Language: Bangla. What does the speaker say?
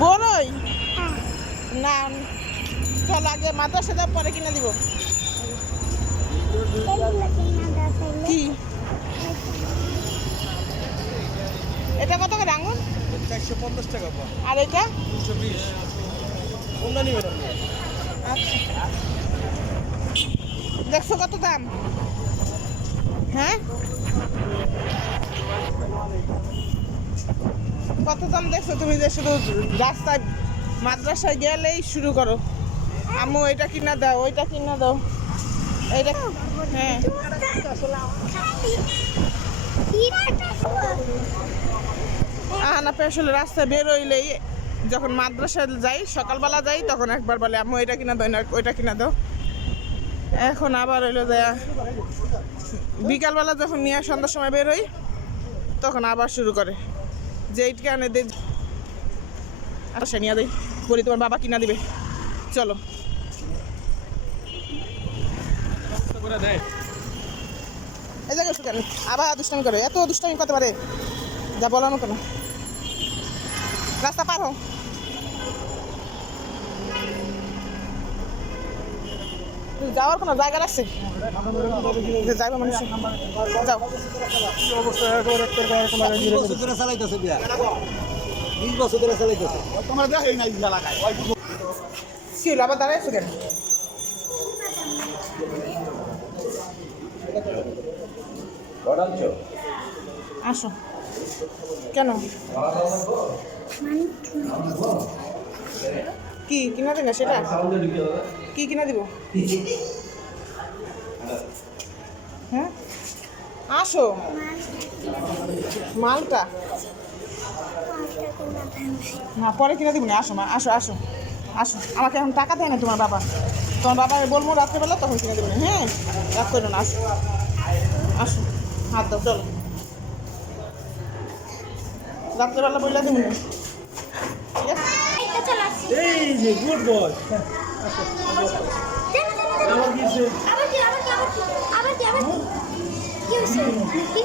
বড়ই না চল আগে মাদ্রাসা যাও পরে কিনে দিব। কি? এটা কত করে আঙুর চারশো পঞ্চাশ টাকা আর এটা? দুশো বিশ কোনটা নেবেন আচ্ছা। দেখছ কত দাম? হ্যাঁ? কত দেখছ তুমি যে শুধু রাস্তায় মাদ্রাসায় গেলেই শুরু করো। আম্মু এটা কিনা দাও, ওইটা কিনা দাও। এইটা হ্যাঁ। আহানা আসলে রাস্তায় বেরোইলেই যখন মাদ্রাসায় যাই, সকালবেলা যাই, তখন একবার বলে, আম্মু এটা কিনা দাও, না, ওইটা কিনা দাও। এখন আবার হইল দেয়া বিকালবেলা যখন নিয়ে সন্ধ্যার সময় বেরোই তখন আবার শুরু করে। যে এইটকে আনে দে আর সে নিয়ে দেয় বলি তোমার বাবা কিনা দিবে। চলো। এই জায়গায় শুধু আবার দুষ্টামি করে। এত দুষ্টামি করতে পারে? যা বলার মতো না। রাস্তা পার হও। যাওয়ার কোনো জায়গা যে যাইবো মানুষ যাও। কি হলো আবার দাঁড়াইছো কেন? আসো। কেন? কি কিনা দেবে সেটা? কি কিনা দিব? হ্যাঁ? আসো। মালটা? না, পরে কিনে দিব না, আসো মা, আসো আসো আসো। আমাকে এখন টাকা দেয় না তোমার বাবা। তোমার বাবা বলব রাত্রেবেলা, তখন কিনে না। হ্যাঁ? রাত করো না আসো। আসো। হাত দাও, চলো। রাত্রেবেলা বললে দেবো না। ঠিক আছে এই যে গুড বয় আবার কি আবার কি আবার কি আবার কি আবার কি কি?